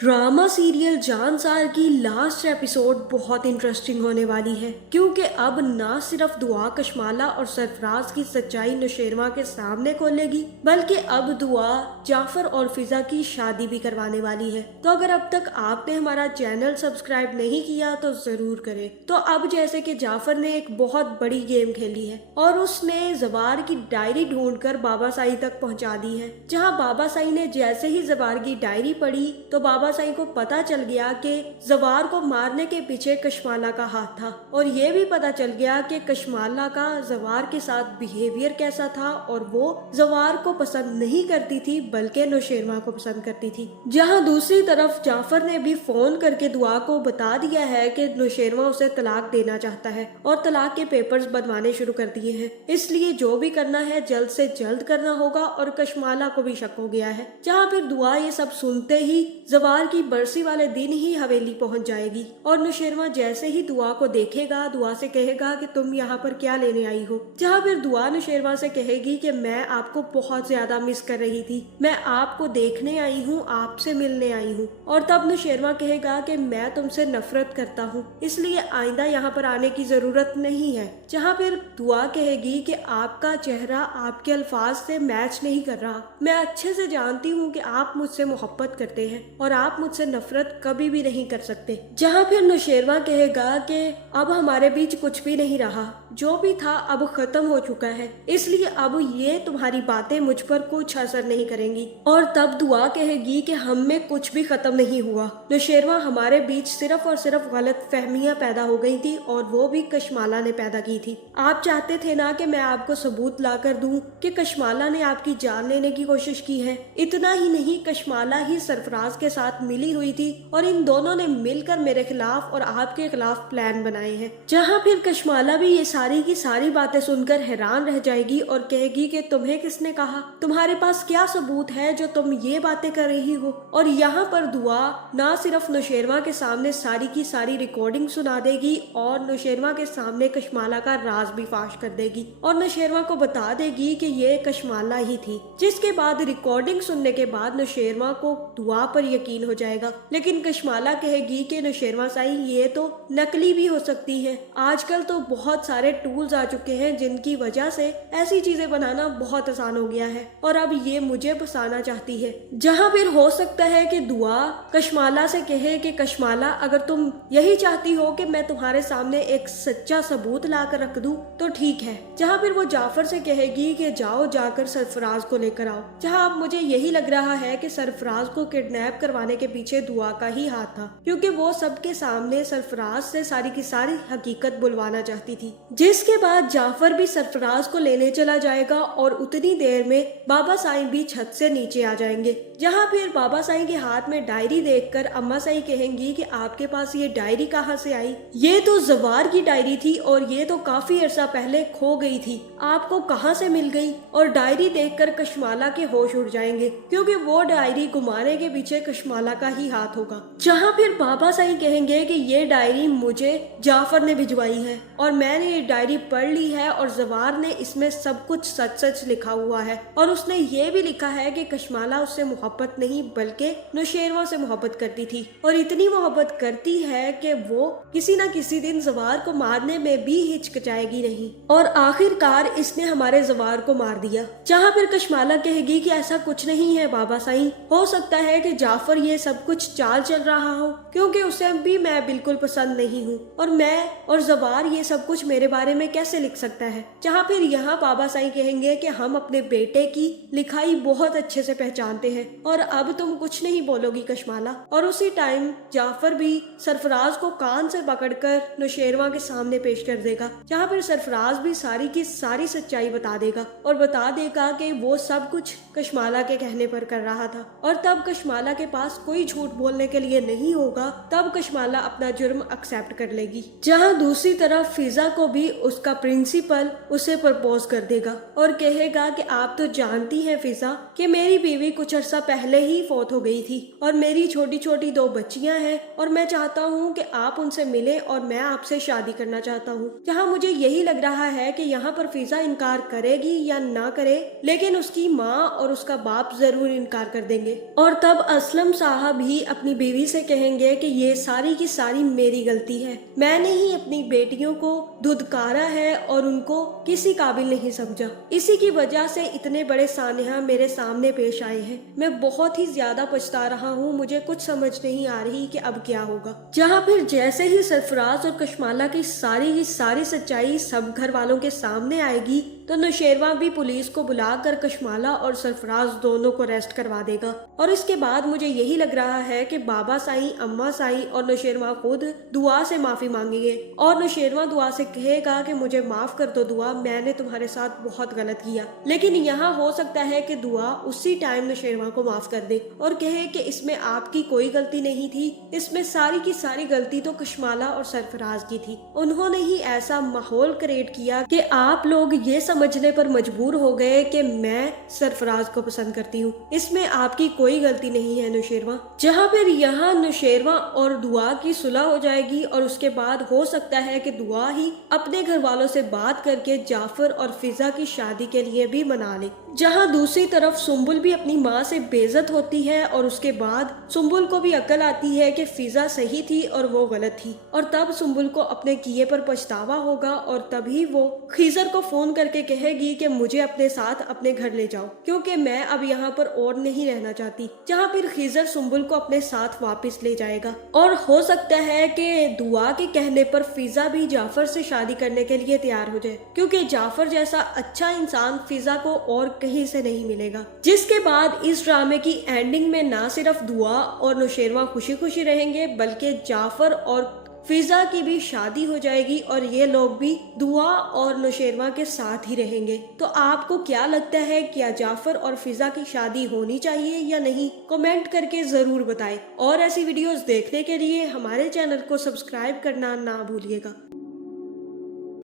Drama serial Jansar की last episode बहुत interesting होने वाली है, क्योंकि अब ना सिर्फ दुआ कशमाला और सरफराज की सच्चाई नौशेरवा के सामने खोलेगी, बल्कि अब दुआ जाफर और फिजा की शादी भी करवाने वाली है। तो अगर अब तक आपने हमारा चैनल सब्सक्राइब नहीं किया तो जरूर करें। तो अब जैसे कि जाफर ने एक बहुत बड़ी गेम खेली है और उसने जवार की डायरी ढूंढकर बाबा साई तक पहुंचा दी है, जहां बाबा साई ने जैसे ही जवार की डायरी पढ़ी तो बाबा साई को पता चल गया कि जवार को मारने के पीछे कशमाला का हाथ था, और ये भी पता चल गया कि कशमाला का जवार के साथ बिहेवियर कैसा था और वो जवार को पसंद नहीं करती थी बल्कि नौशेरवा को पसंद करती थी। जहां दूसरी तरफ जाफर ने भी फोन करके दुआ को बता दिया है कि नौशेरवा उसे तलाक देना चाहता है और तलाक के पेपर्स बनवाने शुरू कर दिए हैं, इसलिए जो भी करना है जल्द से जल्द करना होगा। और कशमाला को भी शक हो गया है। जहां फिर दुआ ये सब सुनते ही जवार की बरसी वाले दिन ही हवेली पहुंच जाएगी और नौशेरवा जैसे ही दुआ को देखेगा दुआ से कहेगा कि तुम यहाँ पर क्या लेने आई हो। जहाँ फिर दुआ नौशेरवा से कहेगी कि मैं आपको बहुत ज्यादा मिस कर रही थी, मैं आपको देखने आई हूँ, आपसे मिलने आई हूँ। और तब नौशेरवा कहेगा कि मैं तुमसे नफरत करता हूँ, इसलिए आइंदा यहाँ पर आने की जरूरत नहीं है। जहाँ फिर दुआ कहेगी कि आपका चेहरा आपके अल्फाज से मैच नहीं कर रहा, मैं अच्छे से जानती हूँ कि आप मुझसे मोहब्बत करते हैं और आप मुझसे नफरत कभी भी नहीं कर सकते। जहाँ फिर नौशेरवा कहेगा कि अब हमारे बीच कुछ भी नहीं रहा, जो भी था अब खत्म हो चुका है, इसलिए अब ये तुम्हारी बातें मुझ पर कुछ असर नहीं करेंगी। और तब दुआ कहेगी कि हम में कुछ भी खत्म नहीं हुआ, नौशेरवा हमारे बीच सिर्फ और सिर्फ गलत फहमियां पैदा हो गई थी और वो भी कशमाला ने पैदा की थी। आप चाहते थे ना कि मैं आपको सबूत ला कर दूं कि कशमाला ने आपकी जान लेने की कोशिश की है। इतना ही नहीं, कशमाला ही सरफराज के साथ मिली हुई थी और इन दोनों ने मिलकर मेरे खिलाफ और आपके खिलाफ प्लान बनाए हैं। जहाँ फिर कशमाला भी ये सारी की सारी बातें सुनकर हैरान रह जाएगी और कहेगी कि तुम्हें किसने कहा, तुम्हारे पास क्या सबूत है जो तुम ये बातें कर रही हो। और यहाँ पर दुआ ना सिर्फ नौशेरवा के सामने सारी की सारी रिकॉर्डिंग सुना देगी और नौशेरवा के सामने कशमाला का राज भी फाश कर देगी और नौशेरवा को बता देगी कि ये कशमाला ही थी। जिसके बाद रिकॉर्डिंग सुनने के बाद नौशेरवा को दुआ पर यकीन हो जाएगा, लेकिन कशमाला कहेगी कि नौशेरवा साई ये तो नकली भी हो सकती है, आजकल तो बहुत सारे टूल्स आ चुके हैं जिनकी वजह से ऐसी चीजें बनाना बहुत आसान हो गया है और अब ये मुझे फंसाना चाहती है। जहाँ फिर हो सकता है कि दुआ कशमाला से कहे कि कशमाला अगर तुम यही चाहती हो कि मैं तुम्हारे सामने एक सच्चा सबूत ला कर रख दूं तो ठीक है। जहाँ फिर वो जाफर से कहेगी कि जाओ जाकर सरफराज को लेकर आओ। जहाँ अब मुझे यही लग रहा है कि सरफराज को किडनैप करवाने के पीछे दुआ का ही हाथ था, क्योंकि वो सबके सामने सरफराज से सारी की सारी हकीकत बुलवाना चाहती थी। जिसके बाद जाफर भी सरफराज को लेने चला जाएगा और उतनी देर में बाबा साईं भी छत से नीचे आ जाएंगे। जहाँ फिर बाबा साईं के हाथ में डायरी देखकर अम्मा साईं कहेंगी कि आपके पास ये डायरी कहाँ से आई, ये तो जवार की डायरी थी और ये तो काफी अरसा पहले खो गई थी, आपको कहाँ से मिल गई। और डायरी देखकर कशमाला के होश उड़ जाएंगे, क्योंकि वो डायरी घुमाने के पीछे कशमाला का ही हाथ होगा। जहाँ फिर बाबा साईं कहेंगे कि ये डायरी मुझे जाफर ने भिजवाई है और मैंने ये डायरी पढ़ ली है और जवार ने इसमें सब कुछ सच सच लिखा हुआ है और उसने ये भी लिखा है कि कशमाला उससे मोहब्बत नहीं बल्कि नौशेरवा से मोहब्बत करती थी और इतनी मोहब्बत करती है कि वो किसी न किसी दिन जवार को मारने में भी हिचकिचाएगी नहीं और आखिरकार इसने हमारे जवार को मार दिया। जहाँ फिर कशमाला कहेगी कि ऐसा कुछ नहीं है बाबा साईं, हो सकता है कि जाफर ये सब कुछ चाल चल रहा हो, क्योंकि उसे भी मैं बिल्कुल पसंद नहीं हूँ और मैं और जवार ये सब कुछ मेरे बारे में कैसे लिख सकता है। जहाँ फिर यहाँ बाबा साईं कहेंगे कि हम अपने बेटे की लिखाई बहुत अच्छे से पहचानते हैं और अब तुम कुछ नहीं बोलोगी कशमाला। और उसी टाइम जाफर भी सरफराज को कान से पकड़कर नौशेरवा के सामने पेश कर देगा, जहाँ फिर सरफराज भी सारी की सारी सच्चाई बता देगा और बता देगा कि वो सब कुछ कशमाला के कहने पर कर रहा था और तब कशमाला के पास कोई झूठ बोलने के लिए नहीं होगा, तब कशमाला अपना जुर्म एक्सेप्ट कर लेगी। जहाँ दूसरी तरफ फिजा को भी उसका प्रिंसिपल उसे प्रपोज कर देगा और कहेगा कि आप तो जानती हैं फिजा कि मेरी बीवी कुछ अर्सा पहले ही फौत हो गई थी और मेरी छोटी छोटी 2 बच्चियां हैं और मैं चाहता हूँ कि आप उनसे मिले और मैं आपसे शादी करना चाहता हूँ। जहाँ मुझे यही लग रहा है कि यहाँ पर फिजा इनकार करेगी या ना करे, लेकिन उसकी माँ और उसका बाप जरूर इनकार कर देंगे और तब असलम साहब ही अपनी बीवी से कहेंगे कि ये सारी की सारी मेरी गलती है, मैंने ही अपनी बेटियों को धुतकारा है और उनको किसी काबिल नहीं समझा, इसी की वजह से इतने बड़े सानिया मेरे सामने पेश आए हैं। मैं बहुत ही ज्यादा पछता रहा हूँ, मुझे कुछ समझ नहीं आ रही कि अब क्या होगा। जहाँ फिर जैसे ही सरफराज और कशमाला की सारी सच्चाई सब घर वालों के सामने आएगी तो नौशेरवां भी पुलिस को बुलाकर कशमाला और सरफराज दोनों को अरेस्ट करवा देगा। और इसके बाद मुझे यही लग रहा है कि बाबा साईं, अम्मा साईं और नौशेरवां खुद दुआ से माफी मांगेंगे और नौशेरवां दुआ से कहेगा कि मुझे माफ कर दो दुआ, मैंने तुम्हारे साथ बहुत गलत किया। लेकिन यहाँ हो सकता है कि दुआ उसी टाइम नौशेरवां को माफ कर दे और कहे कि इसमें आपकी कोई गलती नहीं थी, इसमें सारी की सारी गलती तो कशमाला और सरफराज की थी। उन्होंने ही ऐसा माहौल क्रिएट किया कि आप लोग ये समझने पर मजबूर हो गए कि मैं सरफराज को पसंद करती हूँ, इसमें आपकी कोई गलती नहीं है नौशेरवां। जहाँ फिर यहाँ नौशेरवां और दुआ की सुलह हो जाएगी और उसके बाद हो सकता है कि दुआ ही अपने घर वालों से बात करके जाफर और फिजा की शादी के लिए भी मना ले। जहाँ दूसरी तरफ सुम्बुल भी अपनी माँ से बेइज्जत होती है और उसके बाद सुम्बुल को भी अकल आती है कि फिजा सही थी और वो गलत थी, और तब सुम्बुल को अपने किए पर पछतावा होगा और तभी वो खीजर को फोन करके कहेगी कि मुझे अपने साथ अपने घर ले जाओ क्योंकि मैं अब यहाँ पर और नहीं रहना चाहती। जहाँ फिर खीजर सुम्बुल को अपने साथ वापस ले जाएगा और हो सकता है कि दुआ के कहने पर फिजा भी जाफर से शादी करने के लिए तैयार हो जाए क्योंकि जाफर जैसा अच्छा इंसान फिजा को और कहीं से नहीं मिलेगा। जिसके बाद इस ड्रामे की एंडिंग में ना सिर्फ दुआ और नौशेरवां खुशी खुशी रहेंगे बल्कि जाफर और फिजा की भी शादी हो जाएगी और ये लोग भी दुआ और नौशेरवां के साथ ही रहेंगे। तो आपको क्या लगता है, क्या जाफर और फिजा की शादी होनी चाहिए या नहीं? कमेंट करके जरूर बताएं और ऐसी वीडियोस देखने के लिए हमारे चैनल को सब्सक्राइब करना ना भूलिएगा।